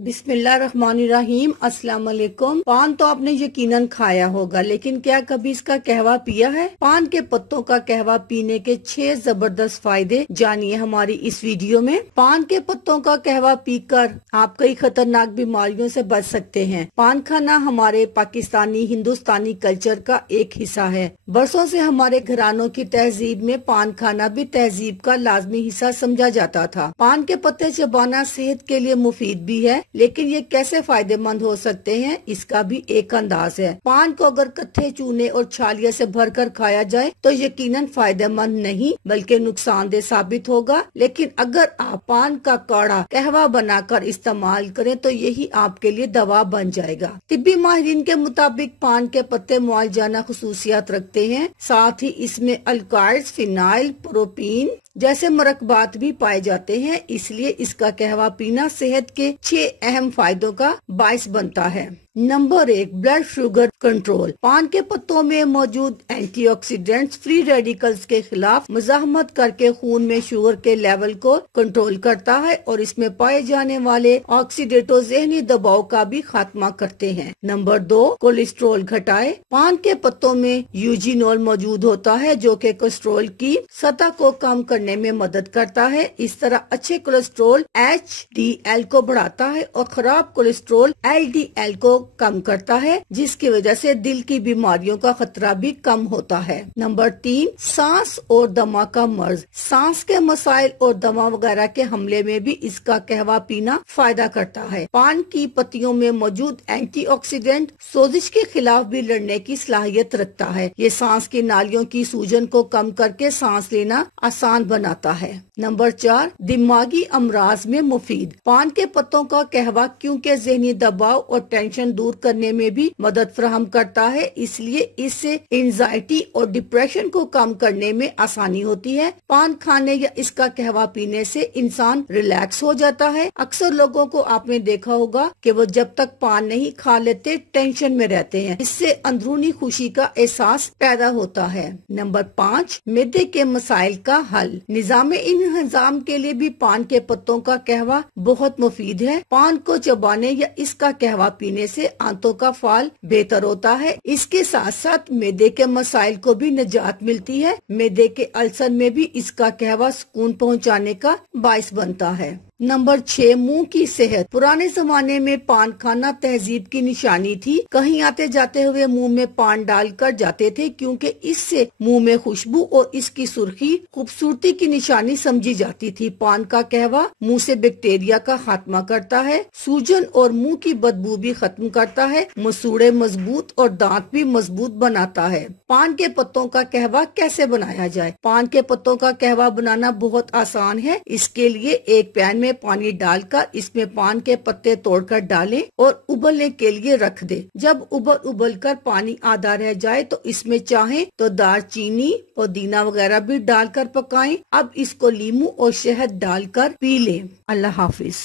बिस्मिल्लाहिर्रहमानिर्रहीम। अस्सलाम वालेकुम। पान तो आपने यकीनन खाया होगा, लेकिन क्या कभी इसका कहवा पिया है? पान के पत्तों का कहवा पीने के 6 जबरदस्त फायदे जानिए हमारी इस वीडियो में। पान के पत्तों का कहवा पीकर आप कई खतरनाक बीमारियों से बच सकते हैं। पान खाना हमारे पाकिस्तानी हिंदुस्तानी कल्चर का एक हिस्सा है। बरसों से हमारे घरानों की तहजीब में पान खाना भी तहजीब का लाजमी हिस्सा समझा जाता था। पान के पत्ते चबाना सेहत के लिए मुफीद भी है, लेकिन ये कैसे फायदेमंद हो सकते हैं इसका भी एक अंदाज है। पान को अगर कत्थे चूने और छालिया से भरकर खाया जाए तो यकीनन फायदेमंद नहीं बल्कि नुकसानदेह साबित होगा, लेकिन अगर आप पान का काढ़ा कहवा बनाकर इस्तेमाल करें तो यही आपके लिए दवा बन जाएगा। तिब्बी माहिरीन के मुताबिक पान के पत्ते मुआलजाना खुसूसियात रखते हैं, साथ ही इसमें अल्काइड्स, फिनाइल, प्रोपीन जैसे मरकबात भी पाए जाते हैं, इसलिए इसका कहवा पीना सेहत के 6 अहम फायदों का बाइस बनता है। Number 1, blood sugar control. पान के पत्तों में मौजूद एंटीऑक्सीडेंट्स फ्री रेडिकल्स के खिलाफ मुजाहमत करके खून में शुगर के लेवल को कंट्रोल करता है और इसमें पाए जाने वाले ऑक्सीडेटो ज़हनी दबाव का भी खात्मा करते हैं। नंबर 2, कोलेस्ट्रॉल घटाए। पान के पत्तों में यूजिनोल मौजूद होता है जो कि कोलेस्ट्रॉल की सतह को कम करने में मदद करता है। इस तरह अच्छे कोलेस्ट्रॉल HDL को बढ़ाता है और खराब कोलेस्ट्रॉल LDL को कम करता है, जिसकी वजह से दिल की बीमारियों का खतरा भी कम होता है। नंबर 3, सांस और दमा का मर्ज। सांस के मसाइल और दमा वगैरह के हमले में भी इसका कहवा पीना फायदा करता है। पान की पत्तियों में मौजूद एंटीऑक्सीडेंट सोजिश के खिलाफ भी लड़ने की सलाहियत रखता है। ये सांस की नालियों की सूजन को कम करके सांस लेना आसान बनाता है। नंबर 4, दिमागी अमराज में मुफीद। पान के पत्तों का कहवा क्योंकि ज़हनी दबाव और टेंशन दूर करने में भी मदद फराहम करता है, इसलिए इससे एंजाइटी और डिप्रेशन को कम करने में आसानी होती है। पान खाने या इसका कहवा पीने से इंसान रिलैक्स हो जाता है। अक्सर लोगों को आपने देखा होगा कि वो जब तक पान नहीं खा लेते टेंशन में रहते हैं, इससे अंदरूनी खुशी का एहसास पैदा होता है। नंबर 5, मैदे के मसाइल का हल। निजाम इंहजाम के लिए भी पान के पत्तों का कहवा बहुत मुफीद है। पान को चबाने या इसका कहवा पीने से आंतों का फाल बेहतर होता है। इसके साथ साथ मैदे के मसाइल को भी निजात मिलती है। मैदे के अल्सर में भी इसका कहवा सुकून पहुंचाने का बाइस बनता है। नंबर 6, मुंह की सेहत। पुराने जमाने में पान खाना तहजीब की निशानी थी। कहीं आते जाते हुए मुंह में पान डालकर जाते थे, क्योंकि इससे मुंह में खुशबू और इसकी सुर्खी खूबसूरती की निशानी समझी जाती थी। पान का कहवा मुंह से बैक्टीरिया का खात्मा करता है, सूजन और मुंह की बदबू भी खत्म करता है, मसूड़े मजबूत और दांत भी मजबूत बनाता है। पान के पत्तों का कहवा कैसे बनाया जाए? पान के पत्तों का कहवा बनाना बहुत आसान है। इसके लिए एक पैन में पानी डालकर इसमें पान के पत्ते तोड़कर डालें और उबलने के लिए रख दें। जब उबल कर पानी आधा रह जाए तो इसमें चाहें तो दालचीनी, पुदीना वगैरह भी डालकर पकाएं। अब इसको नींबू और शहद डालकर पी लें। अल्लाह हाफिज।